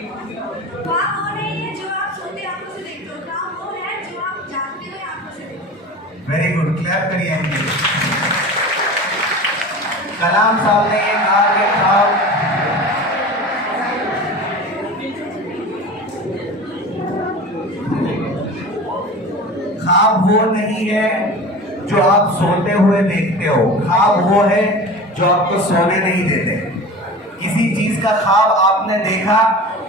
ख्वाब वो नहीं है जो आप सोते आंखों से देखते हो, ख्वाब वो है जो आप जागते हुए आंखों से देखते हो। वेरी गुड, क्लैप करिए इनके। कलाम साहब ने ये कहा कि ख्वाब वो नहीं है जो आप सोते हुए देखते हो, ख्वाब वो है जो आपको सोने नहीं देते। किसी चीज का ख्वाब आपने देखा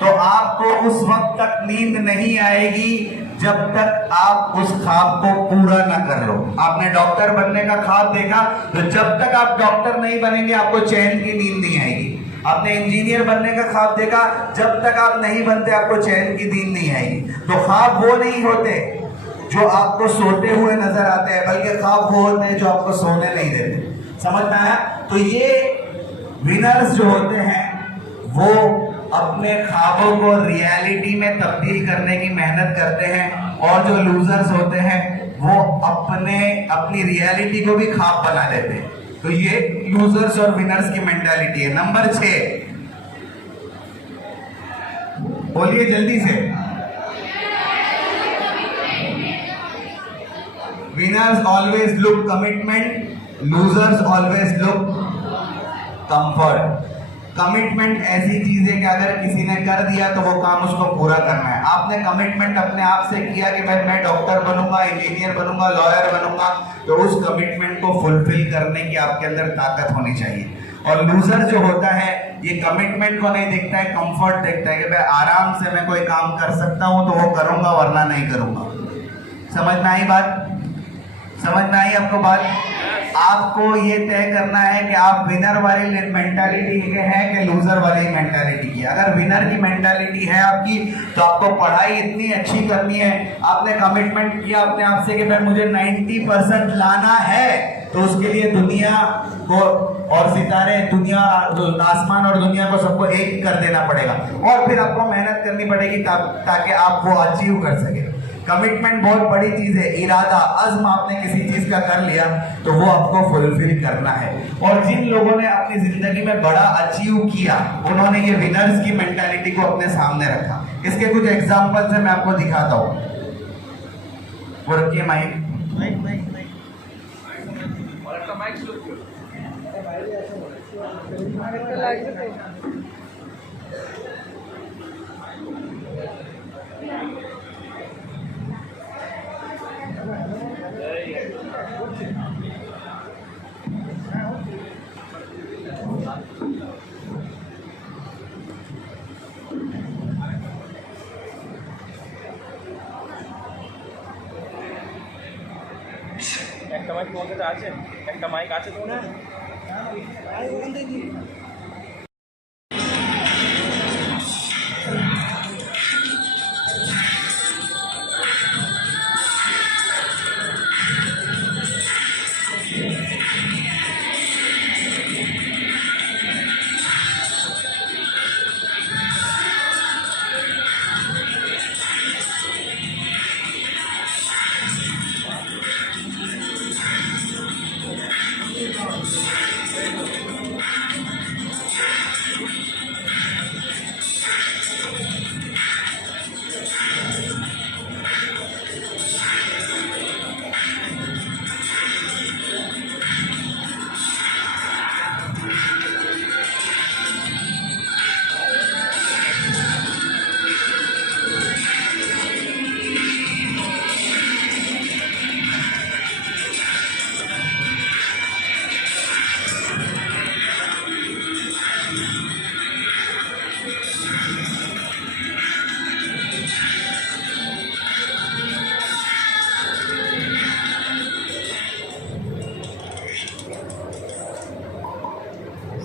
तो आपको उस वक्त तक नींद नहीं आएगी जब तक आप उस ख्वाब को पूरा ना कर लो। आपने डॉक्टर बनने का ख्वाब देखा तो जब तक आप डॉक्टर नहीं बनेंगे आपको चैन की नींद नहीं आएगी। आपने इंजीनियर बनने का ख्वाब देखा, जब तक आप नहीं बनते आपको चैन की नींद नहीं आएगी। तो ख्वाब वो नहीं होते जो आपको सोते हुए नजर आते हैं, बल्कि ख्वाब वो होते हैं जो आपको सोने नहीं देते। समझ में आया? तो ये विनर्स जो होते हैं वो अपने ख्वाबों को रियलिटी में तब्दील करने की मेहनत करते हैं, और जो लूजर्स होते हैं वो अपनी रियलिटी को भी ख्वाब बना देते हैं। तो ये लूजर्स और विनर्स की मेंटालिटी है। नंबर 6 बोलिए जल्दी से। Winners always look commitment, losers always look comfort. Commitment ऐसी चीज है कि अगर किसी ने कर दिया तो वो काम उसको पूरा करना है। आपने कमिटमेंट अपने आप से किया कि भाई मैं डॉक्टर बनूंगा, इंजीनियर बनूंगा, लॉयर बनूंगा, तो उस कमिटमेंट को फुलफिल करने की आपके अंदर ताकत होनी चाहिए। और लूजर जो होता है ये कमिटमेंट को नहीं देखता है, कंफर्ट देखता है कि भाई आराम से मैं कोई काम कर सकता हूं तो वो करूंगा वरना नहीं करूंगा। समझ में आई बात? समझ में आई आपको बात? आपको ये तय करना है कि आप विनर वाली मेंटालिटी के हैं कि लूजर वाली मेंटालिटी की। अगर विनर की मेंटालिटी है आपकी तो आपको पढ़ाई इतनी अच्छी करनी है। आपने कमिटमेंट किया अपने आप से कि भाई मुझे 90% लाना है, तो उसके लिए दुनिया को और सितारे, दुनिया, आसमान और दुनिया को सबको एक कर देना पड़ेगा, और फिर आपको मेहनत करनी पड़ेगी ताकि आप वो अचीव कर सके। कमिटमेंट बहुत बड़ी चीज है। इरादा, अज़्म आपने किसी चीज का कर लिया तो वो आपको फुलफिल करना है। और जिन लोगों ने अपनी जिंदगी में बड़ा अचीव किया उन्होंने ये विनर्स की मेंटालिटी को अपने सामने रखा। इसके कुछ एग्जांपल्स है, मैं आपको दिखाता हूँ। वो रखिए माइक। একটা মাইক তোমার কাছে আছে? একটা মাইক আছে তোমার কাছে?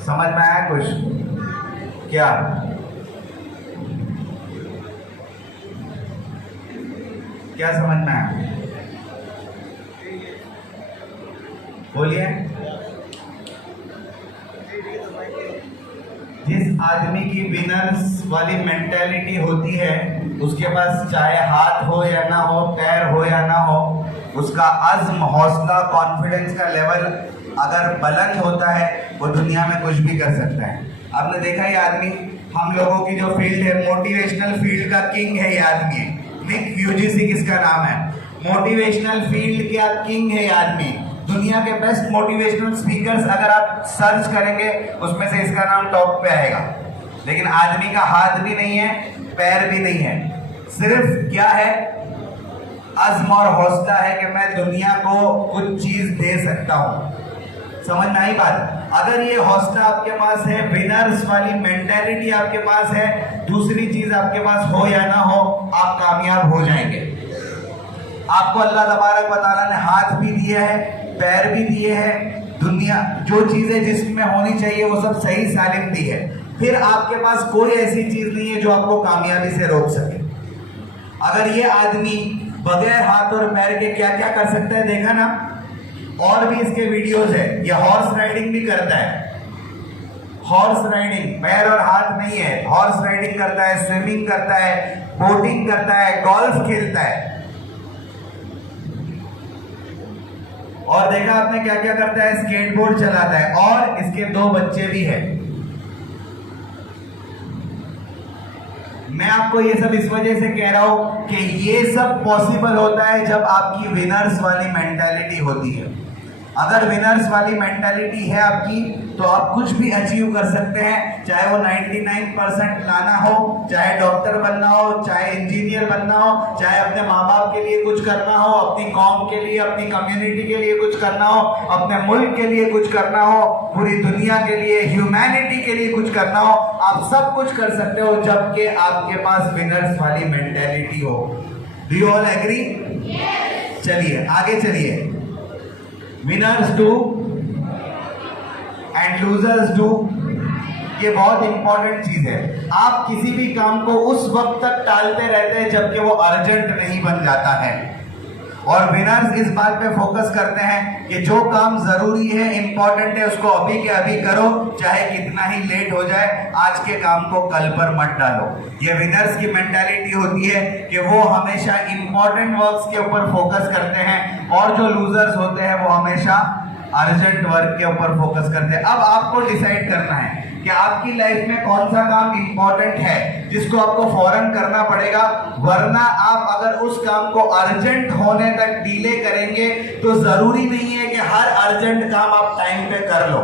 समझ में आया कुछ? क्या क्या समझ में आया? बोलिए। जिस आदमी की विनर्स वाली मेंटेलिटी होती है उसके पास चाहे हाथ हो या ना हो, पैर हो या ना हो, उसका अज़्म, हौसला, कॉन्फिडेंस का लेवल अगर बुलंद होता है वो दुनिया में कुछ भी कर सकता है। आपने देखा ये आदमी हम लोगों की जो फील्ड है, मोटिवेशनल फील्ड का किंग है ये आदमी। निक व्यूजिसिक इसका नाम है। मोटिवेशनल फील्ड का किंग है ये आदमी। दुनिया के बेस्ट मोटिवेशनल स्पीकर्स अगर आप सर्च करेंगे उसमें से इसका नाम टॉप पे आएगा। लेकिन आदमी का हाथ भी नहीं है, पैर भी नहीं है, सिर्फ क्या है, अज़्म और हौसला है कि मैं दुनिया को कुछ चीज दे सकता हूं। समझ में आई बात? अगर ये हौसला आपके पास है, विनर्स वाली मेंटालिटी आपके पास है, दूसरी चीज आपके पास हो या ना हो, आप कामयाब हो जाएंगे। आपको अल्लाह तबारक व तआला ने हाथ भी दिया है, पैर भी दिए हैं, दुनिया जो चीजें जिसमें होनी चाहिए वो सब सही सालिम दी है। फिर आपके पास कोई ऐसी चीज नहीं है जो आपको कामयाबी से रोक सके। अगर ये आदमी बगैर हाथ और पैर के क्या क्या कर सकता है देखा ना, और भी इसके वीडियोस है। ये हॉर्स राइडिंग भी करता है। हॉर्स राइडिंग, पैर और हाथ नहीं है, हॉर्स राइडिंग करता है, स्विमिंग करता है, बोटिंग करता है, गोल्फ खेलता है। और देखा आपने क्या क्या करता है, स्केटबोर्ड चलाता है, और इसके 2 बच्चे भी हैं। मैं आपको ये सब इस वजह से कह रहा हूं कि ये सब पॉसिबल होता है जब आपकी विनर्स वाली मेंटालिटी होती है। अगर विनर्स वाली मेंटालिटी है आपकी तो आप कुछ भी अचीव कर सकते हैं, चाहे वो 99% लाना हो, चाहे डॉक्टर बनना हो, चाहे इंजीनियर बनना हो, चाहे अपने माँ बाप के लिए कुछ करना हो, अपनी कौम के लिए, अपनी कम्युनिटी के लिए कुछ करना हो, अपने मुल्क के लिए कुछ करना हो, पूरी दुनिया के लिए, ह्यूमैनिटी के लिए कुछ करना हो, आप सब कुछ कर सकते हो जबकि आपके पास विनर्स वाली मेंटालिटी हो। Do you all agree? चलिए आगे चलिए। Winners do and losers do, ये बहुत इंपॉर्टेंट चीज है। आप किसी भी काम को उस वक्त तक टालते रहते हैं जबकि वो अर्जेंट नहीं बन जाता है, और विनर्स इस बात पे फोकस करते हैं कि जो काम जरूरी है, इंपॉर्टेंट है, उसको अभी के अभी करो, चाहे कितना ही लेट हो जाए, आज के काम को कल पर मत डालो। ये विनर्स की मेंटालिटी होती है कि वो हमेशा इंपॉर्टेंट वर्क्स के ऊपर फोकस करते हैं, और जो लूजर्स होते हैं वो हमेशा अर्जेंट वर्क के ऊपर फोकस करते हैं। अब आपको डिसाइड करना है कि आपकी लाइफ में कौन सा काम इंपॉर्टेंट है जिसको आपको फौरन करना पड़ेगा, वरना आप अगर उस काम को अर्जेंट होने तक डिले करेंगे तो जरूरी नहीं है कि हर अर्जेंट काम आप टाइम पे कर लो।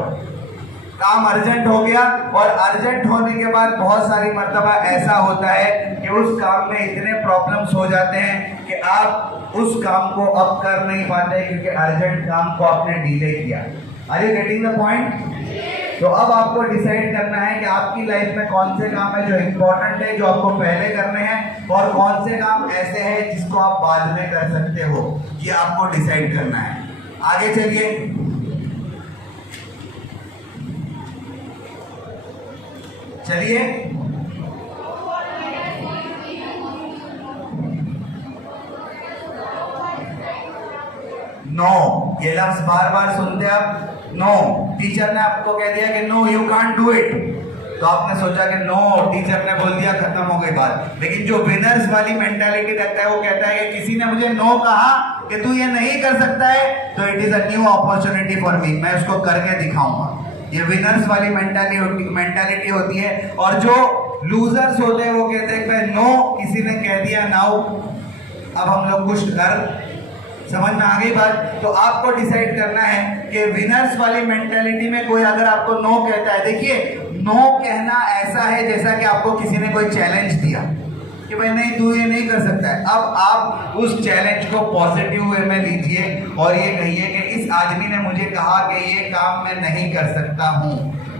काम अर्जेंट हो गया, और अर्जेंट होने के बाद बहुत सारी मर्तबा ऐसा होता है कि उस काम में इतने प्रॉब्लम्स हो जाते हैं कि आप उस काम को अब कर नहीं पाते क्योंकि अर्जेंट काम को आपने डिले किया। Are you getting the point? तो अब आपको डिसाइड करना है कि आपकी लाइफ में कौन से काम है जो इम्पोर्टेंट है, जो आपको पहले करने हैं, और कौन से काम ऐसे हैं जिसको आप बाद में कर सकते हो। ये आपको डिसाइड करना है। आगे चलिए। चलिए नो, ये लफ्ज बार बार सुनते आप। नो, टीचर ने आपको कह दिया कि no you can't do it, तो आपने सोचा कि नो, टीचर ने बोल दिया, खत्म हो गई बात। लेकिन जो विनर्स वाली मेंटालिटी रखता है वो कहता है कि किसी ने मुझे नो कहा कि तू ये नहीं कर सकता है, तो it is a new opportunity for me, मैं उसको करके दिखाऊंगा। ये विनर्स वाली मेंटालिटी होती है। और जो लूजर्स होते हैं वो कहते हैं कि नो, किसी ने कह दिया नाउ, अब हम लोग कुछ कर। समझ में आ गई बात? तो आपको डिसाइड करना है कि विनर्स वाली मेंटालिटी में कोई अगर आपको नो कहता है, देखिए नो कहना ऐसा है जैसा कि आपको किसी ने कोई चैलेंज दिया कि भाई नहीं, तू ये नहीं कर सकता है। अब आप उस चैलेंज को पॉजिटिव वे में लीजिए और ये कहिए कि इस आदमी ने मुझे कहा कि ये काम मैं नहीं कर सकता हूँ,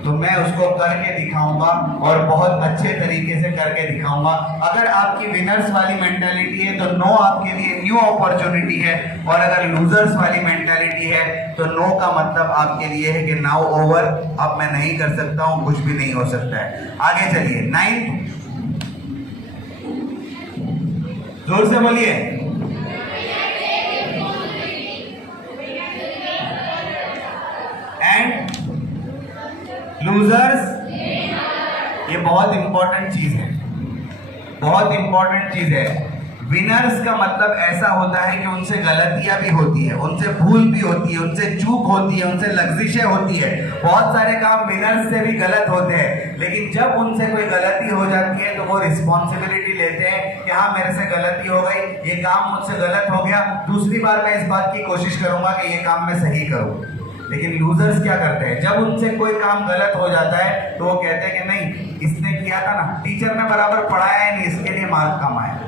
तो मैं उसको करके दिखाऊंगा और बहुत अच्छे तरीके से करके दिखाऊंगा। अगर आपकी विनर्स वाली मेंटालिटी है तो नो आपके लिए न्यू अपॉर्चुनिटी है, और अगर लूजर्स वाली मेंटालिटी है तो नो का मतलब आपके लिए है कि नाउ ओवर, अब मैं नहीं कर सकता हूँ, कुछ भी नहीं हो सकता है। आगे चलिए। 9, जोर से बोलिए। एंड लूजर्स, ये बहुत इंपॉर्टेंट चीज है, बहुत इंपॉर्टेंट चीज है। विनर्स का मतलब ऐसा होता है कि उनसे गलतियां भी होती है, उनसे भूल भी होती है, उनसे चूक होती है, उनसे लग्जिशें होती है, बहुत सारे काम विनर्स से भी गलत होते हैं। लेकिन जब उनसे कोई गलती हो जाती है तो वो रिस्पॉन्सिबिलिटी लेते हैं कि हाँ मेरे से गलती हो गई, ये काम मुझसे गलत हो गया, दूसरी बार मैं इस बात की कोशिश करूंगा कि ये काम मैं सही करूं। लेकिन लूजर्स क्या करते हैं, जब उनसे कोई काम गलत हो जाता है तो वो कहते हैं कि नहीं इसने किया था ना, टीचर ने बराबर पढ़ाया है नहीं, इसके लिए मार्क कम आया।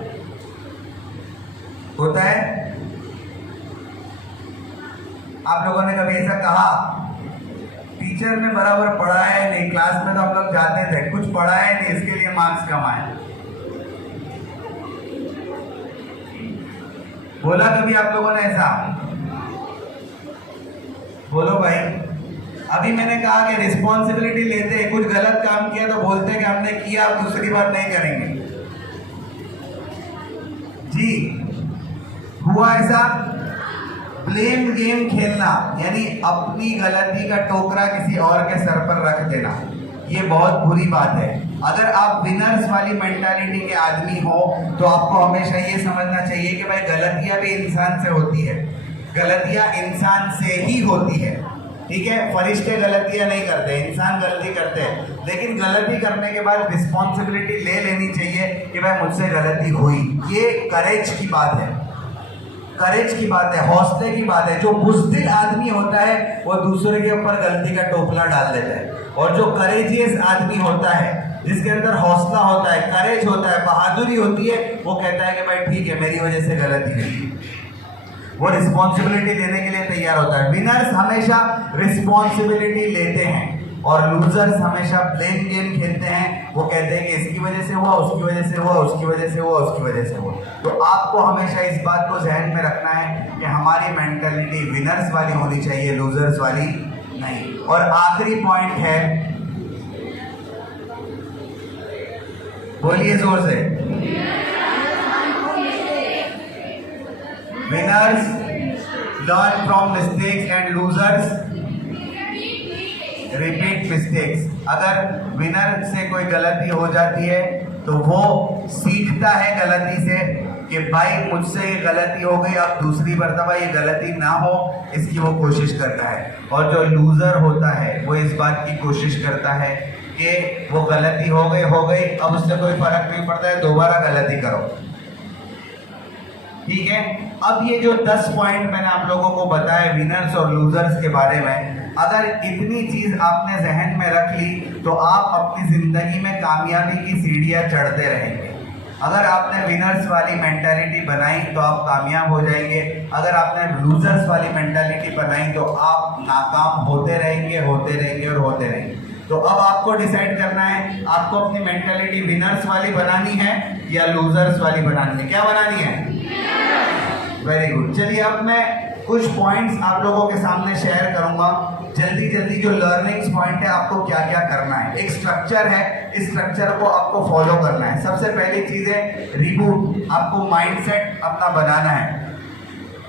होता है? आप लोगों ने कभी ऐसा कहा टीचर ने बराबर पढ़ाया है नहीं, क्लास में तो हम लोग जाते थे, कुछ पढ़ाया है नहीं इसके लिए मार्क्स कम आए? बोला कभी आप लोगों ने ऐसा? बोलो भाई। अभी मैंने कहा कि रिस्पॉन्सिबिलिटी लेते हैं, कुछ गलत काम किया तो बोलते हैं कि हमने किया, अब दूसरी बार नहीं करेंगे। जी हुआ ऐसा? ब्लेम गेम खेलना, यानी अपनी गलती का टोकरा किसी और के सर पर रख देना, ये बहुत बुरी बात है। अगर आप विनर्स वाली मेंटालिटी के आदमी हो तो आपको हमेशा ये समझना चाहिए कि भाई गलतियां भी इंसान से होती है, गलतियां इंसान से ही होती है, ठीक है? फरिश्ते गलतियां नहीं करते, इंसान गलती करते हैं, लेकिन गलती करने के बाद रिस्पॉन्सिबिलिटी ले लेनी चाहिए कि भाई मुझसे गलती हुई। ये करेज की बात है, करेज की बात है, हौसले की बात है। जो बुज़दिल आदमी होता है वो दूसरे के ऊपर गलती का टोपला डाल देता है, और जो करेजियस आदमी होता है, जिसके अंदर हौसला होता है, करेज होता है, बहादुरी होती है, वो कहता है कि भाई ठीक है मेरी वजह से गलती नहीं, वो रिस्पॉन्सिबिलिटी लेने के लिए तैयार होता है। विनर्स हमेशा रिस्पॉन्सिबिलिटी लेते हैं और लूजर्स हमेशा ब्लेम गेम खेलते हैं। वो कहते हैं कि इसकी वजह से हुआ, उसकी वजह से हुआ, उसकी वजह से हुआ, उसकी वजह से हुआ। तो आपको हमेशा इस बात को जहन में रखना है कि हमारी मेंटालिटी विनर्स वाली होनी चाहिए, लूजर्स वाली नहीं। और आखिरी पॉइंट है, बोलिए जोर से, winners learn from mistakes and losers repeat mistakes. अगर विनर से कोई गलती हो जाती है तो वो सीखता है गलती से कि भाई मुझसे ये गलती हो गई, अब दूसरी मर्तबा ये गलती ना हो, इसकी वो कोशिश करता है। और जो लूजर होता है वो इस बात की कोशिश करता है कि वो गलती हो गई, अब उससे कोई फर्क नहीं पड़ता है, दोबारा गलती करो, ठीक है? अब ये जो 10 पॉइंट मैंने आप लोगों को बताया विनर्स और लूजर्स के बारे में, अगर इतनी चीज आपने जहन में रख ली तो आप अपनी जिंदगी में कामयाबी की सीढ़ियां चढ़ते रहेंगे। अगर आपने विनर्स वाली मेंटालिटी बनाई तो आप कामयाब हो जाएंगे, अगर आपने लूजर्स वाली मेंटालिटी बनाई तो आप नाकाम होते रहेंगे, होते रहेंगे और होते रहेंगे। तो अब आपको डिसाइड करना है, आपको अपनी मेंटालिटी विनर्स वाली बनानी है या लूजर्स वाली बनानी है? क्या बनानी है? Very good. चलिए अब मैं कुछ पॉइंट्स आप लोगों के सामने शेयर करूंगा, जल्दी जल्दी जो लर्निंग्स पॉइंट है आपको क्या क्या करना है। एक स्ट्रक्चर है, इस स्ट्रक्चर को आपको फॉलो करना है। सबसे पहली चीज है रिबूट, आपको माइंडसेट अपना बनाना है।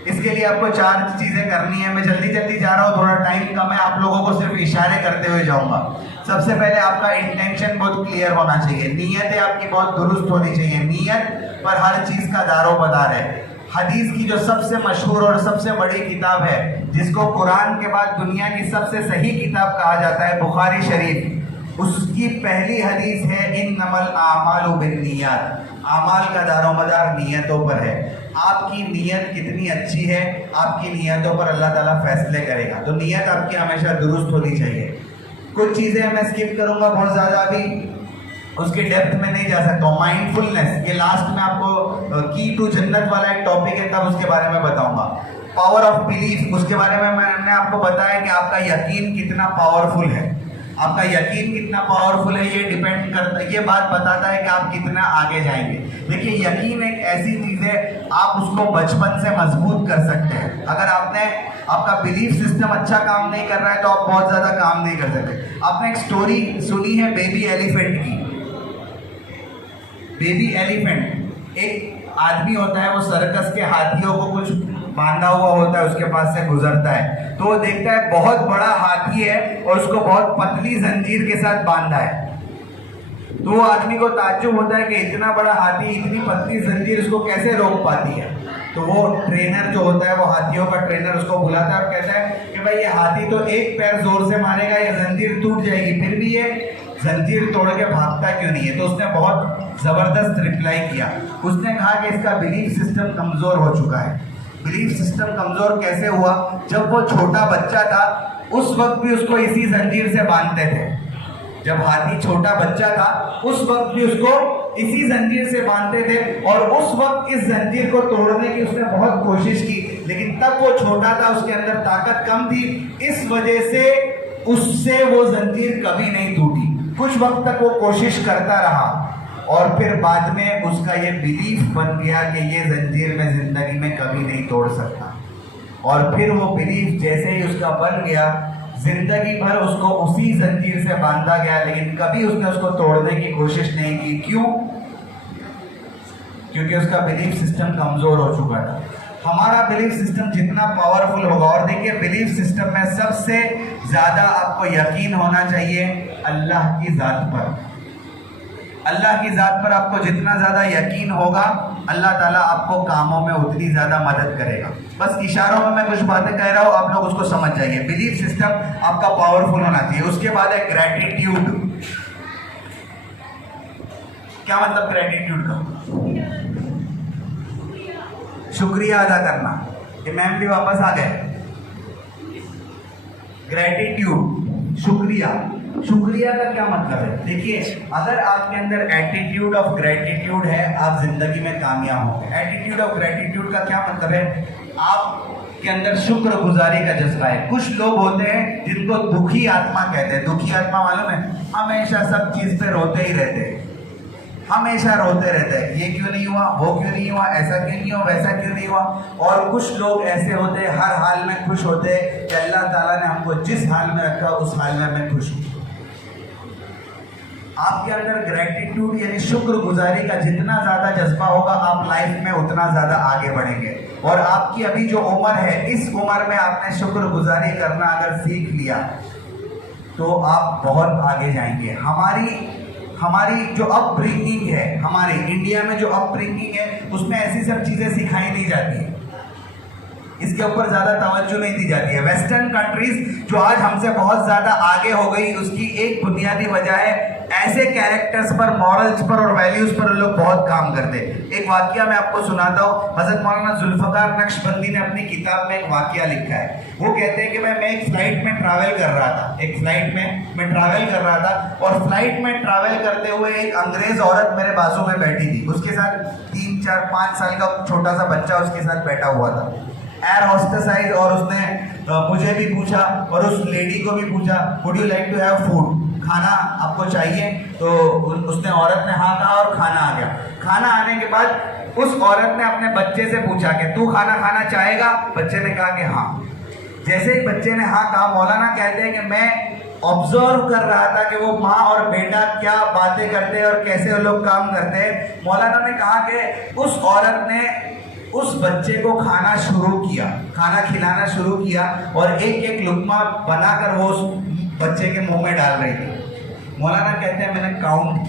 इसके लिए आपको 4 चीजें करनी है। मैं जल्दी जल्दी जा रहा हूँ, थोड़ा टाइम कम है, आप लोगों को सिर्फ इशारे करते हुए जाऊंगा। सबसे पहले आपका इंटेंशन बहुत क्लियर होना चाहिए, नीयतें आपकी बहुत दुरुस्त होनी चाहिए, नीयत पर हर चीज का दारोमदार है। हदीस की जो सबसे मशहूर और सबसे बड़ी किताब है, जिसको कुरान के बाद दुनिया की सबसे सही किताब कहा जाता है, बुखारी शरीफ, उसकी पहली हदीस है इन्नमल आमालु बिन्नियात। आमाल का दारोमदार नीयतों पर है। आपकी नीयत कितनी अच्छी है, आपकी नीयतों पर अल्लाह ताला फैसले करेगा। तो नीयत आपकी हमेशा दुरुस्त होनी चाहिए। कुछ चीज़ें मैं स्किप करूंगा बहुत ज़्यादा, अभी उसके डेप्थ में नहीं जा सकता हूँ। माइंडफुलनेस, ये लास्ट में आपको की टू जन्नत वाला एक टॉपिक है, तब उसके बारे में बताऊंगा। पावर ऑफ बिलीफ, उसके बारे में मैंने आपको बताया कि आपका यकीन कितना पावरफुल है। आपका यकीन कितना पावरफुल है ये डिपेंड करता है, ये बात बताता है कि आप कितना आगे जाएंगे। देखिए यकीन एक ऐसी चीज़ है, आप उसको बचपन से मजबूत कर सकते हैं। अगर आपका बिलीफ सिस्टम अच्छा काम नहीं कर रहा है तो आप बहुत ज़्यादा काम नहीं कर सकते। आपने एक स्टोरी सुनी है बेबी एलिफेंट की। बेबी एलिफेंट, एक आदमी होता है, वो सर्कस के हाथियों को कुछ बांधा हुआ होता है, उसके पास से गुजरता है तो वो देखता है बहुत बड़ा हाथी है और उसको बहुत पतली जंजीर के साथ बांधा है। तो वो आदमी को ताज्जुब होता है कि इतना बड़ा हाथी इतनी पतली जंजीर उसको कैसे रोक पाती है। तो वो ट्रेनर जो होता है, वो हाथियों का ट्रेनर, उसको बुलाता है और कहता है कि भाई ये हाथी तो एक पैर जोर से मारेगा ये जंजीर टूट जाएगी, फिर भी ये जंजीर तोड़ के भागता क्यों नहीं है। तो उसने बहुत जबरदस्त रिप्लाई किया। उसने कहा कि इसका बिलीफ सिस्टम कमजोर हो चुका है। बिलीफ सिस्टम कमजोर कैसे हुआ? जब वो छोटा बच्चा था उस वक्त भी उसको इसी जंजीर से बांधते थे। जब हाथी छोटा बच्चा था उस वक्त भी उसको इसी जंजीर से बांधते थे और उस वक्त इस जंजीर को तोड़ने की उसने बहुत कोशिश की, लेकिन तब वो छोटा था, उसके अंदर ताकत कम थी, इस वजह से उससे वो जंजीर कभी नहीं टूटी। कुछ वक्त तक वो कोशिश करता रहा और फिर बाद में उसका ये बिलीफ बन गया कि ये जंजीर मैं जिंदगी में कभी नहीं तोड़ सकता। और फिर वो बिलीफ जैसे ही उसका बन गया, जिंदगी भर उसको उसी जंजीर से बांधा गया, लेकिन कभी उसने उसको तोड़ने की कोशिश नहीं की। क्यों? क्योंकि उसका बिलीफ सिस्टम कमजोर हो चुका था। हमारा बिलीफ सिस्टम जितना पावरफुल होगा, और देखिए बिलीफ सिस्टम में सबसे ज्यादा आपको यकीन होना चाहिए अल्लाह की जात पर। अल्लाह की जात पर आपको जितना ज़्यादा यकीन होगा, अल्लाह ताला आपको कामों में उतनी ज़्यादा मदद करेगा। बस इशारों में मैं कुछ बातें कह रहा हूँ, आप लोग उसको समझ जाइए। बिलीफ सिस्टम आपका पावरफुल होना चाहिए। उसके बाद है ग्रैटिट्यूड। क्या मतलब ग्रैटिट्यूड का? शुक्रिया अदा करना। ये मैम भी वापस आ गए। ग्रैटिट्यूड, शुक्रिया। शुक्रिया का क्या मतलब है? देखिए, अगर आपके अंदर एटीट्यूड ऑफ ग्रैटिट्यूड है, आप जिंदगी में कामयाब होंगे। एटीट्यूड ऑफ ग्रैटिट्यूड का क्या मतलब है? आपके अंदर शुक्र गुजारी का जज्बा है। कुछ लोग होते हैं जिनको दुखी आत्मा कहते हैं। दुखी आत्मा मालूम है? हमेशा सब चीज पे रोते ही रहते हैं, हमेशा रोते रहते हैं, ये क्यों नहीं हुआ, वो क्यों नहीं हुआ, ऐसा क्यों नहीं हुआ, वैसा क्यों नहीं हुआ। और कुछ लोग ऐसे होते हैं हर हाल में खुश होते हैं कि अल्लाह ताला ने हमको जिस हाल में रखा उस हाल में मैं खुश हूँ। आपके अंदर ग्रैटिट्यूड यानी शुक्र गुजारी का जितना ज्यादा जज्बा होगा, आप लाइफ में उतना ज्यादा आगे बढ़ेंगे। और आपकी अभी जो उम्र है, इस उम्र में आपने शुक्र गुजारी करना अगर सीख लिया तो आप बहुत आगे जाएंगे। हमारी जो अपब्रिंगिंग है, हमारे इंडिया में जो अपब्रिंगिंग है, उसमें ऐसी सब चीजें सिखाई नहीं जाती है, इसके ऊपर ज्यादा तवज्जो नहीं दी जाती है। वेस्टर्न कंट्रीज जो आज हमसे बहुत ज्यादा आगे हो गई, उसकी एक बुनियादी वजह है ऐसे कैरेक्टर्स पर, मॉरल्स पर और वैल्यूज पर लोग बहुत काम करते हैं। एक वाकया मैं आपको सुनाता हूँ। हजरत मौलाना जुल्फकार नक्शबंदी ने अपनी किताब में एक वाकया लिखा है। वो कहते हैं कि मैं एक फ्लाइट में ट्रैवल कर रहा था, एक फ्लाइट में मैं ट्रैवल कर रहा था और फ्लाइट में ट्रैवल करते हुए एक अंग्रेज औरत मेरे बाजू में बैठी थी। उसके साथ 3, 4, 5 साल का छोटा सा बच्चा उसके साथ बैठा हुआ था। एयर होस्टेस आई और उसने मुझे भी पूछा और उस लेडी को भी पूछा, would you like to have food, खाना आपको चाहिए? तो उसने, औरत ने हाँ कहा और खाना आ गया। खाना आने के बाद उस औरत ने अपने बच्चे से पूछा कि तू खाना खाना चाहेगा? बच्चे ने कहा कि हाँ। जैसे ही बच्चे ने हाँ कहा, मौलाना कहते हैं कि मैं ऑब्जर्व कर रहा था कि वो माँ और बेटा क्या बातें करते हैं और कैसे वो लोग काम करते हैं। मौलाना ने कहा कि उस औरत ने उस बच्चे को खाना शुरू किया, खाना खिलाना शुरू किया और एक एक लुकमा बनाकर वो उस बच्चे के मुंह में डाल रही थी। मौलाना कहते हैं मैंने काउंट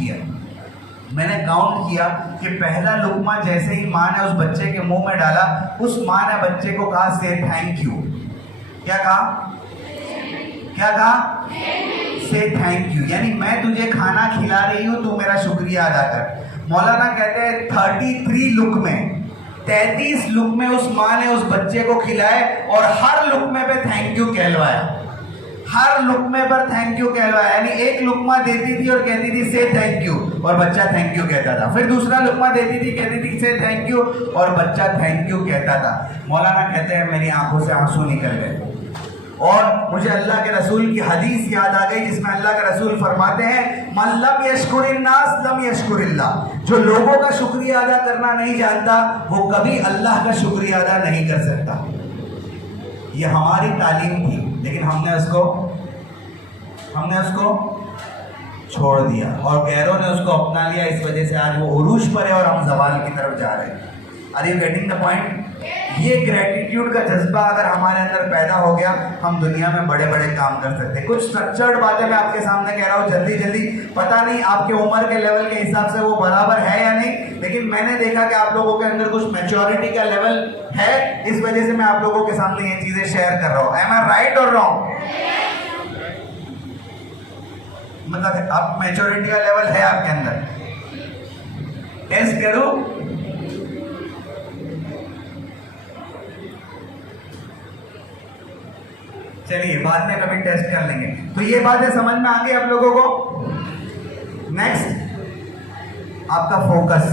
किया कि पहला लुकमा जैसे ही माँ ने उस बच्चे के मुंह में डाला, उस माँ ने बच्चे को कहा से थैंक यू। क्या कहा? से थैंक यू, यानी मैं तुझे खाना खिला रही हूँ, तू मेरा शुक्रिया अदा कर। मौलाना कहते हैं 33 लुकमे, 33 लुकमे उस माँ ने उस बच्चे को खिलाए और हर लुकमे पे थैंक यू कहलवाया, हर लुकमे पर थैंक यू कहलवाया। यानी एक लुकमा देती थी और कहती थी से थैंक यू और बच्चा थैंक यू कहता था। फिर दूसरा लुकमा देती थी, कहती थी से थैंक यू और बच्चा थैंक यू कहता था। मौलाना कहते हैं मेरी आंखों से आंसू निकल गए और मुझे अल्लाह के रसूल की हदीस याद आ गई, जिसमें अल्लाह के रसूल फरमाते हैं मन लम यशकुरिन्नास लम यशकुरिल्लाह। जो लोगों का शुक्रिया अदा करना नहीं जानता, वो कभी अल्लाह का शुक्रिया अदा नहीं कर सकता। ये हमारी तालीम थी, लेकिन हमने उसको छोड़ दिया और गैरों ने उसको अपना लिया। इस वजह से आज वो उरूज पर है और हम ज़वाल की तरफ जा रहे हैं। Are you getting the point? ये ग्रेटिट्यूड का जज्बा अगर हमारे अंदर पैदा हो गया, हम दुनिया में बड़े बड़े काम कर सकते हैं। कुछ स्ट्रक्चर्ड बातें मैं आपके सामने कह रहा हूँ जल्दी जल्दी, पता नहीं आपके उम्र के लेवल के हिसाब से वो बराबर है या नहीं, लेकिन मैंने देखा कि आप लोगों के अंदर कुछ मैच्योरिटी का लेवल है, इस वजह से मैं आप लोगों के सामने ये चीजें शेयर कर रहा हूँ। एम आई राइट और रॉन्ग? मतलब आप मैच्योरिटी का लेवल है आपके अंदर? टेस्ट करो। चलिए बाद में कभी टेस्ट कर लेंगे। तो ये बातें समझ में आ गई आप लोगों को? नेक्स्ट आपका फोकस।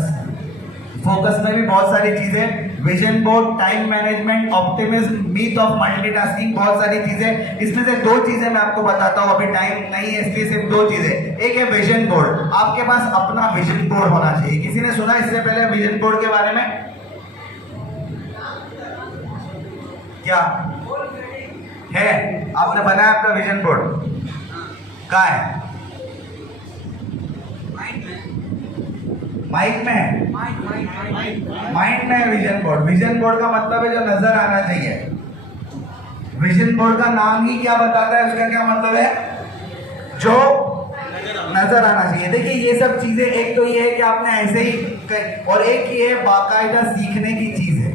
फोकस में भी बहुत सारी चीजें, vision board, time management, optimism, myth of multitasking, बहुत सारी चीजें। इसमें से दो चीजें मैं आपको बताता हूं, अभी टाइम नहीं है इसलिए सिर्फ दो चीजें। एक है विजन बोर्ड। आपके पास अपना विजन बोर्ड होना चाहिए। किसी ने सुना इससे पहले विजन बोर्ड के बारे में? क्या है? आपने बनाया आपका विजन बोर्ड? कहाँ है? माइक में है? माइंड में है विजन बोर्ड। विजन बोर्ड का मतलब है जो नजर आना चाहिए। विजन बोर्ड का नाम ही क्या बताता है, उसका क्या मतलब है? जो नजर आना चाहिए। देखिए ये सब चीजें, एक तो ये है कि आपने ऐसे ही, और एक ये है बाकायदा सीखने की चीज है।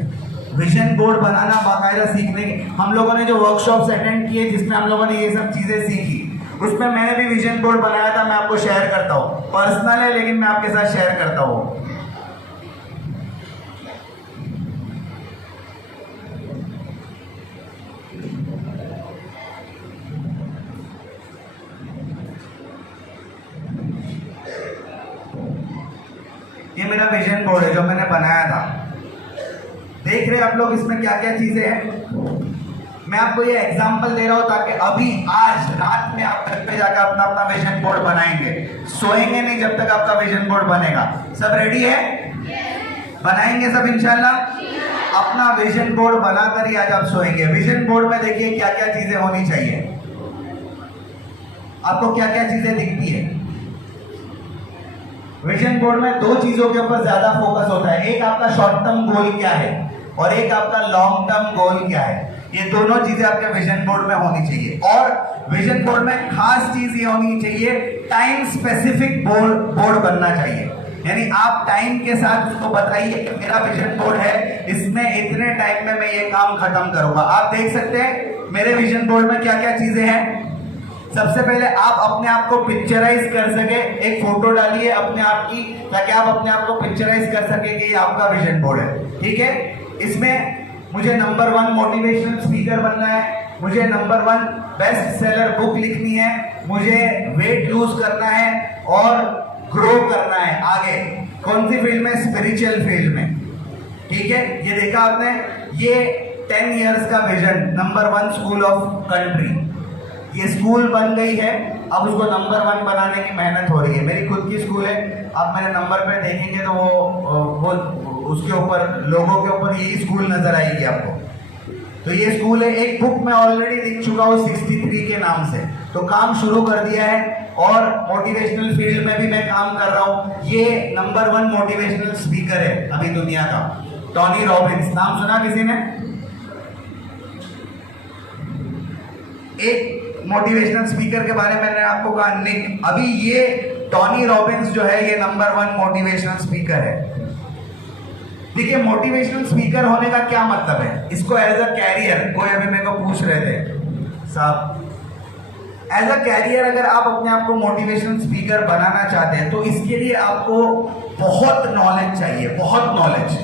विजन बोर्ड बनाना बाकायदा सीखने की। हम लोगों ने जो वर्कशॉप्स अटेंड किए जिसमें हम लोगों ने ये सब चीजें सीखी, उसमें मैंने भी विजन बोर्ड बनाया था। मैं आपको शेयर करता हूँ, पर्सनल है लेकिन मैं आपके साथ शेयर करता हूँ। ये मेरा विजन बोर्ड है जो मैंने बनाया था। देख रहे हैं आप लोग इसमें क्या क्या चीजें हैं? मैं आपको ये एग्जांपल दे रहा हूं ताकि अभी आज रात में आप घर पे जाकर अपना अपना विजन बोर्ड बनाएंगे। सोएंगे नहीं जब तक आपका विजन बोर्ड बनेगा। सब रेडी है? बनाएंगे सब इंशाल्लाह। अपना विजन बोर्ड बनाकर ही आज आप सोएंगे। विजन बोर्ड में देखिए क्या क्या चीजें होनी चाहिए। आपको क्या क्या चीजें दिखती है? विजन बोर्ड में दो चीजों के ऊपर ज्यादा फोकस होता है। एक आपका शॉर्ट टर्म गोल क्या है और एक आपका लॉन्ग टर्म गोल क्या है। ये दोनों चीजें आपके विजन बोर्ड में होनी चाहिए। और विजन बोर्ड में खास चीज ये होनी चाहिए, टाइम स्पेसिफिक बोर्ड बनना चाहिए। यानी आप टाइम के साथ उसको बताइए कि मेरा विजन बोर्ड है, इसमें इतने टाइम में मैं ये काम खत्म करूंगा। आप देख सकते हैं मेरे विजन बोर्ड में क्या क्या चीजें हैं। सबसे पहले आप अपने आप को पिक्चराइज कर सके, एक फोटो डालिए अपने आप की, ताकि आप अपने आप को पिक्चराइज कर सके कि ये आपका विजन बोर्ड है। ठीक है? इसमें मुझे नंबर 1 मोटिवेशनल स्पीकर बनना है, मुझे नंबर 1 बेस्ट सेलर बुक लिखनी है, मुझे वेट लूज करना है और ग्रो करना है आगे। कौन सी फील्ड में? स्पिरिचुअल फील्ड में। ठीक है? ये देखा आपने, ये 10 इयर्स का vision, number 1 school of country. ये स्कूल बन गई है, अब उसको नंबर 1 बनाने की मेहनत हो रही है। मेरी खुद की स्कूल है। आप मेरे नंबर पे देखेंगे तो वो उसके ऊपर, लोगों के ऊपर यही स्कूल नजर आएगी आपको। तो ये स्कूल है। एक बुक मैं ऑलरेडी लिख चुका हूँ 63 के नाम से, तो काम शुरू कर दिया है। और मोटिवेशनल फील्ड में भी मैं काम कर रहा हूँ। ये नंबर 1 मोटिवेशनल स्पीकर है अभी दुनिया का, टॉनी रॉबिन्स। नाम सुना किसी ने? एक मोटिवेशनल स्पीकर के बारे में मैंने आपको कहा, निक। अभी ये टॉनी रॉबिन्स जो है ये नंबर 1 मोटिवेशनल स्पीकर है। देखिए मोटिवेशनल स्पीकर होने का क्या मतलब है, इसको एज अ कैरियर, कोई अभी मेरे को पूछ रहे थे साहब, एज अ कैरियर अगर आप अपने आप को मोटिवेशनल स्पीकर बनाना चाहते हैं तो इसके लिए आपको बहुत नॉलेज चाहिए, बहुत नॉलेज।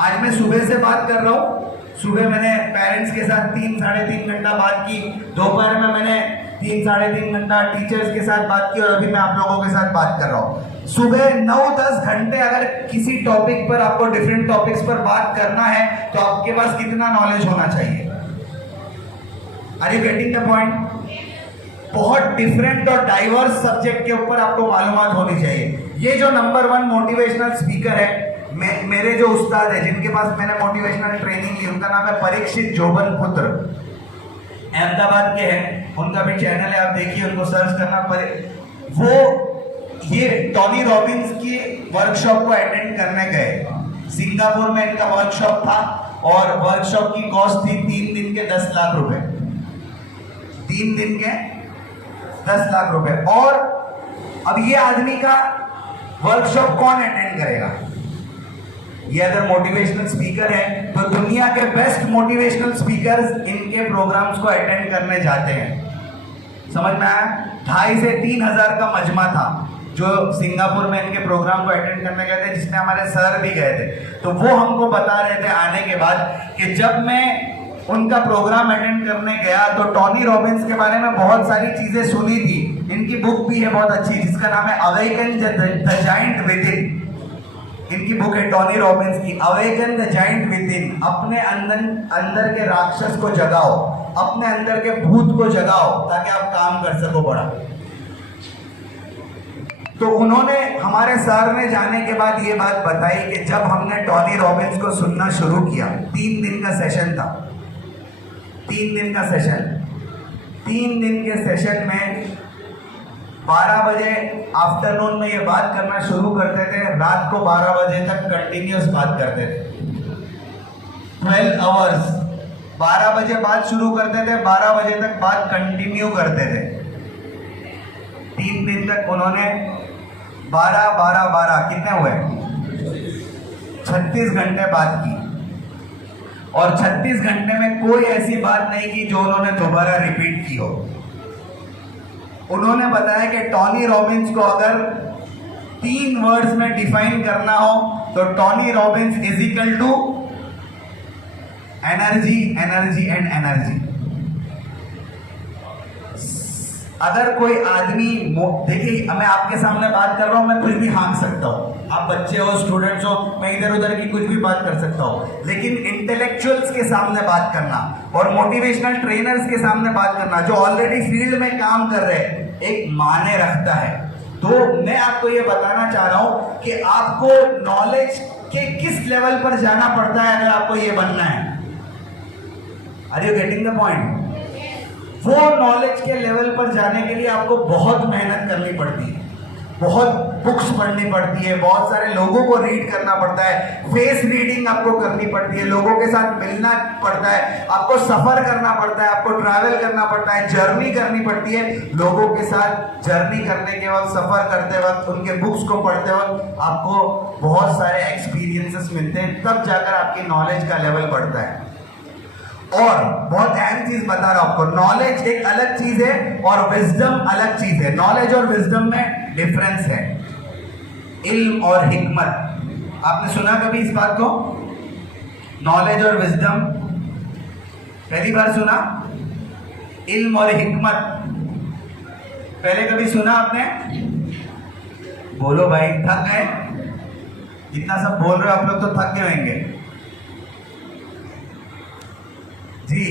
आज मैं सुबह से बात कर रहा हूँ। सुबह मैंने पेरेंट्स के साथ 3-3.5 घंटा बात की, दोपहर में मैंने 3-3.5 घंटा टीचर्स के साथ बात की, और अभी मैं आप लोगों के साथ बात कर रहा हूँ। सुबह 9-10 घंटे अगर किसी टॉपिक पर, आपको डिफरेंट टॉपिक्स पर बात करना है तो आपके पास कितना नॉलेज होना चाहिए? Are you getting the point? बहुत डिफरेंट और डाइवर्स सब्जेक्ट के ऊपर आपको मालूमात होनी चाहिए। ये जो नंबर 1 मोटिवेशनल स्पीकर है, मेरे जो उस्ताद है जिनके पास मैंने मोटिवेशनल ट्रेनिंग ली, उनका नाम है परीक्षित जोबन पुत्र, अहमदाबाद के हैं। उनका भी चैनल है, आप देखिए, उनको सर्च करना। वो ये टॉनी रॉबिन्स की वर्कशॉप को अटेंड करने गए। सिंगापुर में इनका वर्कशॉप था और वर्कशॉप की कॉस्ट थी 3 दिन के 10 लाख रुपए। 3 दिन के 10 लाख रुपए। और अब ये आदमी का वर्कशॉप कौन अटेंड करेगा? ये अगर मोटिवेशनल स्पीकर है तो दुनिया के बेस्ट मोटिवेशनल स्पीकर्स इनके प्रोग्राम्स को अटेंड करने जाते हैं। समझ में आया? 2,500 से 3,000 का मजमा था जो सिंगापुर में इनके प्रोग्राम को अटेंड करने गए थे, जिसमें हमारे सर भी गए थे। तो वो हमको बता रहे थे आने के बाद कि जब मैं उनका प्रोग्राम अटेंड करने गया तो टोनी रॉबिन्स के बारे में बहुत सारी चीजें सुनी थी। इनकी बुक भी है बहुत अच्छी जिसका नाम है अवेकन द जायंट विदिन। इनकी बुक है टोनी रॉबिन्स की, अवेकन द जायंट विदिन। अपने अंदर के राक्षस को जगाओ, अपने अंदर के भूत को जगाओ ताकि आप काम कर सको बड़ा। तो उन्होंने, हमारे सर ने जाने के बाद ये बात बताई कि जब हमने टोनी रॉबिन्स को सुनना शुरू किया, 3 दिन का सेशन था, 3 दिन का सेशन। 3 दिन के सेशन में 12 बजे आफ्टरनून में ये बात करना शुरू करते थे, रात को 12 बजे तक कंटिन्यूस बात करते थे। 12 आवर्स, 12 बजे बात शुरू करते थे, 12 बजे तक बात कंटिन्यू करते थे। 3 दिन तक उन्होंने 12 12 12 कितने हुए? 36 घंटे बात की। और 36 घंटे में कोई ऐसी बात नहीं की जो उन्होंने दोबारा रिपीट की हो। उन्होंने बताया कि टोनी रॉबिन्स को अगर 3 वर्ड्स में डिफाइन करना हो तो Tony Robbins is equal to energy, energy and energy. अगर कोई आदमी, देखिए मैं आपके सामने बात कर रहा हूं, मैं कुछ भी हाँक सकता हूं, आप बच्चे हो, स्टूडेंट्स हो, मैं इधर उधर की कुछ भी बात कर सकता हूं, लेकिन इंटेलेक्चुअल्स के सामने बात करना और मोटिवेशनल ट्रेनर्स के सामने बात करना जो ऑलरेडी फील्ड में काम कर रहे हैं, एक मायने रखता है। तो मैं आपको ये बताना चाह रहा हूं कि आपको नॉलेज के किस लेवल पर जाना पड़ता है अगर आपको ये बनना है। Are you getting the point? वो नॉलेज के लेवल पर जाने के लिए आपको बहुत मेहनत करनी पड़ती है, बहुत बुक्स पढ़नी पड़ती है, बहुत सारे लोगों को रीड करना पड़ता है, फेस रीडिंग आपको करनी पड़ती है, लोगों के साथ मिलना पड़ता है, आपको सफर करना पड़ता है, आपको ट्रैवल करना पड़ता है, जर्नी करनी पड़ती है। लोगों के साथ जर्नी करने के वक्त, सफर करते वक्त, उनके बुक्स को पढ़ते वक्त आपको बहुत सारे एक्सपीरियंसेस मिलते हैं, तब जाकर आपकी नॉलेज का लेवल बढ़ता है। और बहुत अहम चीज बता रहा हूं आपको, नॉलेज एक अलग चीज है और विजडम अलग चीज है। नॉलेज और विजडम में डिफरेंस है। इल्म और हिकमत, आपने सुना कभी इस बात को? नॉलेज और विजडम पहली बार सुना? इल्म और हिकमत पहले कभी सुना आपने? बोलो भाई, थक गए? इतना सब बोल रहे हो आप लोग तो थक गए होंगे जी।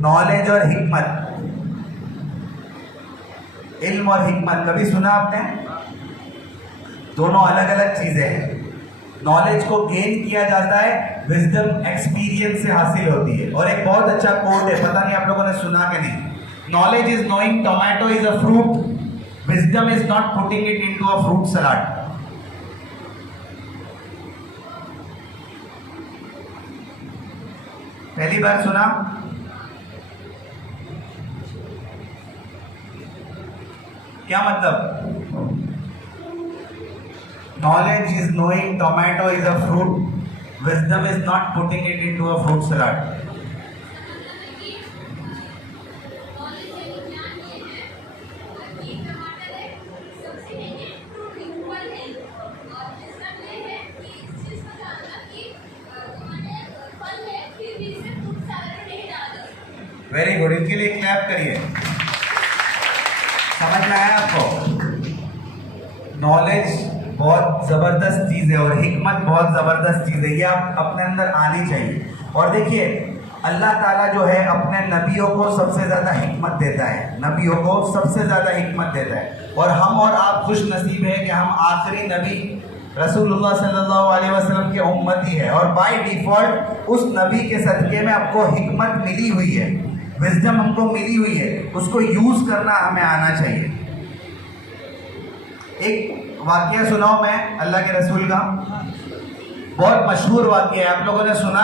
नॉलेज और हिकमत, इल्म और हिकमत कभी सुना आपने? दोनों अलग अलग चीजें हैं। नॉलेज को गेन किया जाता है, विजडम एक्सपीरियंस से हासिल होती है। और एक बहुत अच्छा कोट है, पता नहीं आप लोगों ने सुना कि नहीं। Knowledge is knowing tomato is a fruit, wisdom is not putting it into a fruit salad. पहली बार सुना? क्या मतलब? Knowledge is knowing tomato is a fruit, wisdom is not putting it into a fruit salad. Very good, इनके लिए clap करिए। समझ में आया आपको? नॉलेज बहुत जबरदस्त चीज है और हिकमत बहुत जबरदस्त चीज है, ये आप अपने अंदर आनी चाहिए। और देखिए, अल्लाह ताला जो है अपने नबियों को सबसे ज्यादा हिकमत देता है, नबियों को सबसे ज्यादा हिकमत देता है। और हम और आप खुश नसीब है कि हम आखिरी नबी रसूलुल्लाह सल्लल्लाहु अलैहि वसल्लम के उम्मती है और बाय डिफॉल्ट उस नबी के सदके में आपको हिकमत मिली हुई है, विजडम हमको मिली हुई है, उसको यूज करना हमें आना चाहिए। एक वाकया सुनाओ मैं अल्लाह के रसूल का, बहुत मशहूर वाकया है, आप लोगों ने सुना।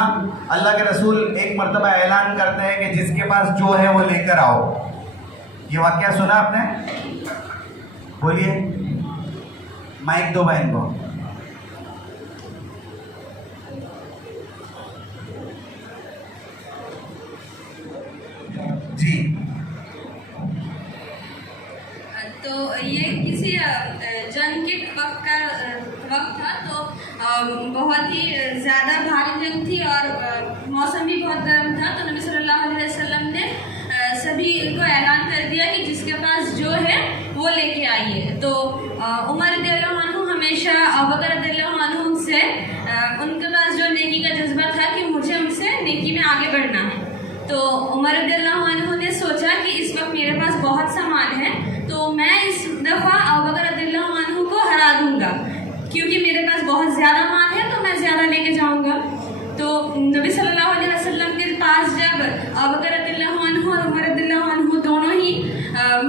अल्लाह के रसूल एक मर्तबा ऐलान करते हैं कि जिसके पास जो है वो लेकर आओ। ये वाकया सुना आपने? बोलिए, माइक दो बहन को। जी, तो ये किसी जंग के वक्त था, तो बहुत ही ज़्यादा भारी जंग थी और मौसम भी बहुत गर्म था। तो नबी सल्लल्लाहु अलैहि वसल्लम ने सभी को ऐलान कर दिया कि जिसके पास जो है वो लेके आइए। तो उमर रज़ियल्लाहु अन्हु हमेशा अबू बकर रज़ियल्लाहु अन्हु से उनके पास जो नेकी का जज्बा था कि मुझे उनसे नेकी में आगे बढ़ना है। तो उमर रज़ियल्लाहु अन्हु ने सोचा कि इस वक्त मेरे पास बहुत सामान है, तो मैं इस दफ़ा अबू बकर रज़ियल्लाहु अन्हु को हरा दूंगा, क्योंकि मेरे पास बहुत ज़्यादा माल है तो मैं ज़्यादा लेके जाऊंगा। तो नबी सल्लल्लाहु अलैहि वसल्लम के पास जब अबू बकर रज़ियल्लाहु अन्हु और उमर रज़ियल्लाहु अन्हु दोनों ही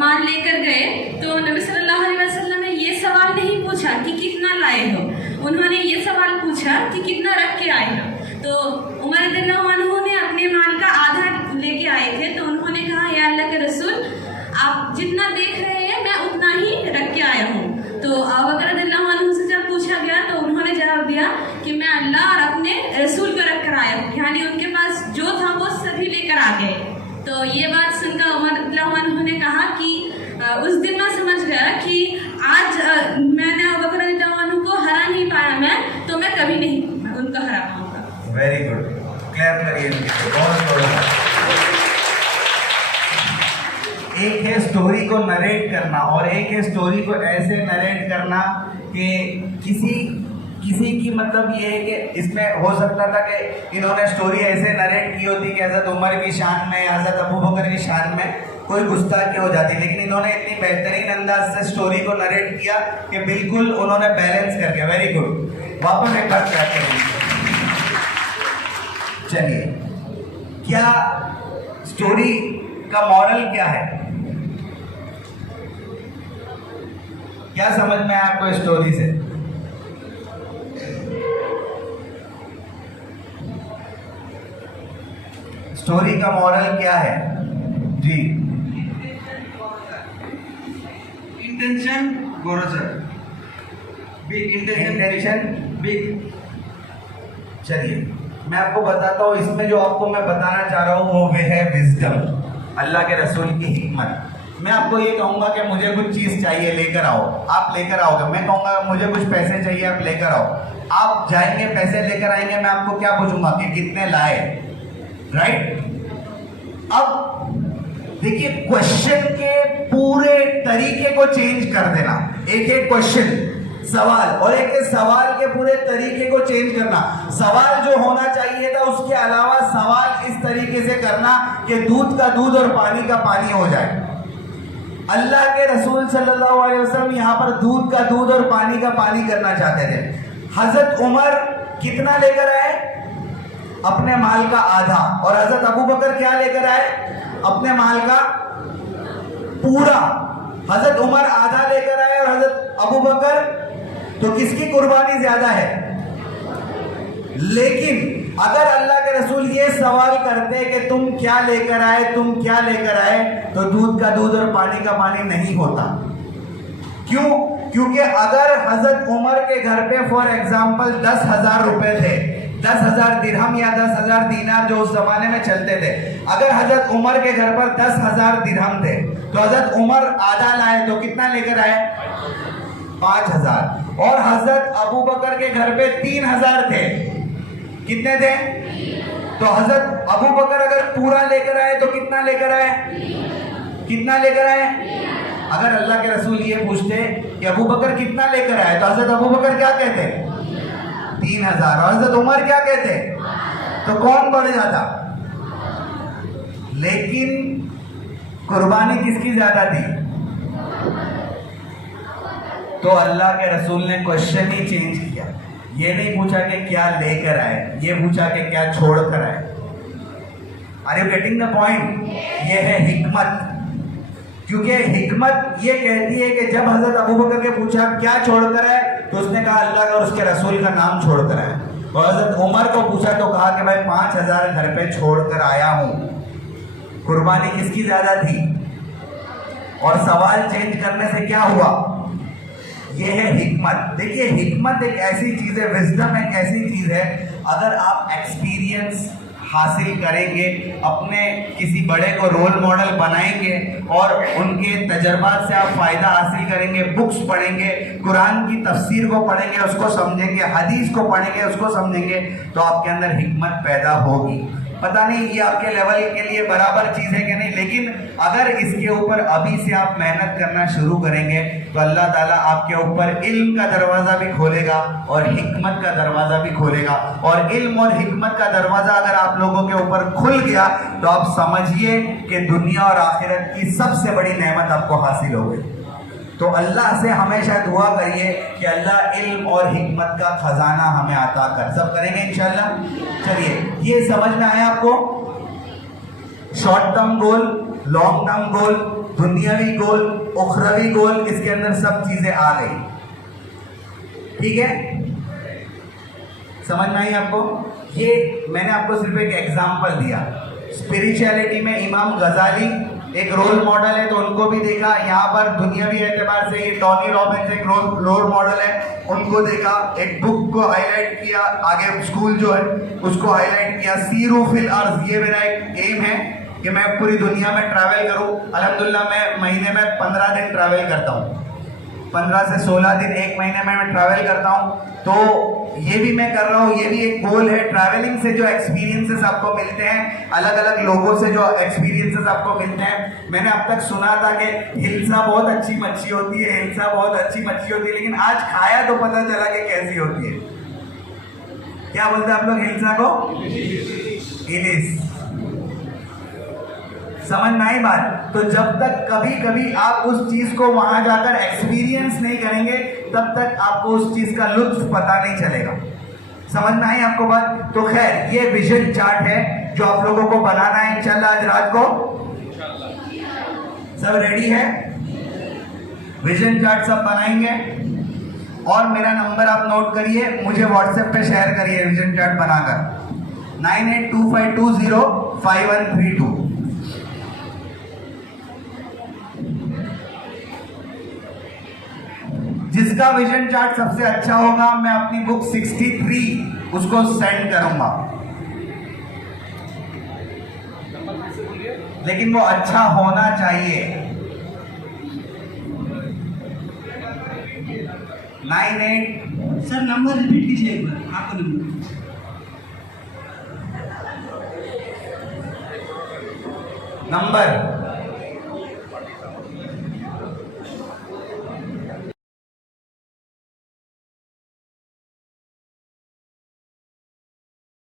माल लेकर गए, तो नबी सल्लल्लाहु अलैहि वसल्लम ने ये सवाल नहीं पूछा कि कितना लाए हो, उन्होंने ये सवाल पूछा कि कितना रख के आए हो। तो उमर रज़ियल्लाहु अन्हु ने अपने माल का आधा लेके आए थे, तो उन्होंने कहा, या अल्लाह के रसूल, आप जितना देख रहे हैं मैं उतना ही रख के आया हूँ। तो अबू बकर रज़ियल्लाहु अन्हु से जब पूछा गया तो उन्होंने जवाब दिया कि मैं अल्लाह और अपने रसूल को रख कर आया हूँ, यानी उनके पास जो था वो सभी लेकर आ गए। तो ये बात सुनकर उमर रज़ियल्लाहु अन्हु ने कहा कि उस दिन मैं समझ गया कि आज मैंने अबू बकर रज़ियल्लाहु अन्हु को हरा नहीं पाया मैं, तो मैं कभी नहीं उनको हरा पाऊंगा। वेरी गुड, क्लियर करिए, बहुत एक है स्टोरी को नरेट करना और एक है स्टोरी को ऐसे नरेट करना कि किसी की मतलब ये है कि इसमें हो सकता था कि इन्होंने स्टोरी ऐसे नरेट की होती कि हज़रत उमर की शान में, हज़रत अबू बकर की शान में कोई गुस्ताखी हो जाती, लेकिन इन्होंने इतनी बेहतरीन अंदाज से स्टोरी को नरेट किया कि बिल्कुल उन्होंने बैलेंस करके, वेरी गुड। वापस एक बात कहते हैं, चलिए, क्या स्टोरी का मॉरल क्या है? क्या समझ में आया आपको स्टोरी से? स्टोरी का मॉरल क्या है? जी, इंटेंशन गोरसर, बिग इंटेंशन बिग। चलिए मैं आपको बताता हूँ, इसमें जो आपको मैं बताना चाह रहा हूँ वो है विजडम, अल्लाह के रसूल की हिकमत। मैं आपको ये कहूँगा कि मुझे कुछ चीज़ चाहिए, लेकर आओ, आप लेकर आओगे। मैं कहूँगा मुझे कुछ पैसे चाहिए, आप लेकर आओ। आप जाएंगे, पैसे लेकर आएंगे, मैं आपको क्या पूछूंगा कि कितने लाए, राइट? अब देखिए, क्वेश्चन के पूरे तरीके को चेंज कर देना, एक एक क्वेश्चन सवाल और एक सवाल के पूरे तरीके को चेंज करना। सवाल जो होना चाहिए था उसके अलावा सवाल इस तरीके से करना कि दूध का दूध और पानी का पानी हो जाए। अल्लाह के रसूल सल्लल्लाहु अलैहि वसल्लम यहाँ पर दूध का दूध और पानी का पानी करना चाहते थे। हजरत उमर कितना लेकर आए? अपने माल का आधा। और हजरत अबू बकर क्या लेकर आए? अपने माल का पूरा। हजरत उमर आधा लेकर आए और हजरत अबू बकर, तो किसकी कुर्बानी ज्यादा है? लेकिन अगर अल्लाह के रसूल ये सवाल करते कि तुम क्या लेकर आए, तुम क्या लेकर आए, तो दूध का दूध और पानी का पानी नहीं होता। क्यों? क्योंकि अगर हजरत उमर के घर पे फॉर एग्जाम्पल 10,000 रुपए थे, 10,000 दिरहम या 10,000 दीनार जो उस जमाने में चलते थे, अगर हजरत उमर के घर पर 10,000 दिरहम थे तो हजरत उमर आधा लाए तो कितना लेकर आए? 5,000। और हजरत अबू बकर के घर पे 3,000 थे, कितने थे? तो हजरत अबू बकर अगर पूरा लेकर आए तो कितना लेकर आए? कितना लेकर आए? अगर अल्लाह के रसूल ये पूछते कि अबू बकर कितना लेकर आए, तो हजरत अबू बकर क्या कहते? 3,000। और हजरत उमर क्या कहते? तो कौन बढ़ जाता? लेकिन कुर्बानी किसकी ज्यादा थी? तो अल्लाह के रसूल ने क्वेश्चन ही चेंज किया। ये नहीं पूछा कि क्या लेकर आए, ये पूछा कि क्या छोड़ कर आए। Are you getting the point? ये है हिकमत। क्योंकि हिकमत ये कहती है कि जब हजरत अबू बकर के पूछा क्या छोड़कर है, तो उसने कहा अल्लाह का और उसके रसूल का नाम छोड़कर है। और हजरत उमर को पूछा तो कहा कि भाई 5000 घर पे छोड़कर आया हूं। कुर्बानी किसकी ज्यादा थी? और सवाल चेंज करने से क्या हुआ? ये है हिकमत। देखिए हिकमत एक ऐसी चीज है, विजडम एक ऐसी चीज है, अगर आप एक्सपीरियंस हासिल करेंगे, अपने किसी बड़े को रोल मॉडल बनाएंगे और उनके तजर्बात से आप फायदा हासिल करेंगे, बुक्स पढ़ेंगे, कुरान की तफसीर को पढ़ेंगे, उसको समझेंगे, हदीस को पढ़ेंगे, उसको समझेंगे, तो आपके अंदर हिकमत पैदा होगी। पता नहीं ये आपके लेवल के लिए बराबर चीज़ है कि नहीं, लेकिन अगर इसके ऊपर अभी से आप मेहनत करना शुरू करेंगे तो अल्लाह ताला आपके ऊपर इल्म का दरवाज़ा भी खोलेगा और हिकमत का दरवाज़ा भी खोलेगा। और इल्म और हिकमत का दरवाज़ा अगर आप लोगों के ऊपर खुल गया तो आप समझिए कि दुनिया और आखिरत की सबसे बड़ी नेमत आपको हासिल हो गई। तो अल्लाह से हमेशा दुआ करिए कि अल्लाह इल्म और हिकमत का खजाना हमें अता कर। सब करेंगे इंशाल्लाह। चलिए ये समझ में आया आपको? Short term goal, long term goal, दुनियावी गोल, उखरवी गोल, इसके अंदर सब चीजें आ गई। ठीक है, समझ में आई आपको? ये मैंने आपको सिर्फ एक एग्जाम्पल दिया। स्पिरिचुअलिटी में इमाम गजाली एक रोल मॉडल है, तो उनको भी देखा। यहाँ पर दुनियावी एतबार से ये टॉनी रॉबिन्स एक रोल मॉडल है, उनको देखा। एक बुक को हाईलाइट किया, आगे स्कूल जो है उसको हाईलाइट किया। सीरू फिल अर्ज़, ये मेरा एक एम है कि मैं पूरी दुनिया में ट्रैवल करूँ। अल्हम्दुलिल्लाह मैं महीने में 15 दिन ट्रैवल करता हूँ, 15 से 16 दिन एक महीने में मैं ट्रैवल करता हूँ। तो ये भी मैं कर रहा हूँ, ये भी एक गोल है। ट्रैवलिंग से जो एक्सपीरियंसेस आपको मिलते हैं, अलग अलग लोगों से जो एक्सपीरियंसेस आपको मिलते हैं। मैंने अब तक सुना था कि हिल्सा बहुत अच्छी मच्छी होती है, हिल्सा बहुत अच्छी मच्छी होती है, लेकिन आज खाया तो पता चला कि कैसी होती है। क्या बोलते हैं आप लोग हिल्सा को? इलिस। समझ में आई बात? तो जब तक कभी कभी आप उस चीज को वहां जाकर एक्सपीरियंस नहीं करेंगे, तब तक आपको उस चीज का लुत्फ पता नहीं चलेगा। समझ में आई आपको बात? तो खैर ये विजन चार्ट है जो आप लोगों को बनाना है इंशाल्लाह आज रात को। सब रेडी है? विजन चार्ट सब बनाएंगे। और मेरा नंबर आप नोट करिए, मुझे व्हाट्सएप पे शेयर करिए विजन चार्ट बनाकर, 9825205132। जिसका विजन चार्ट सबसे अच्छा होगा मैं अपनी बुक 63 उसको सेंड करूंगा, लेकिन वो अच्छा होना चाहिए। 98। सर नंबर रिपीट कीजिए एक बार, आपका नंबर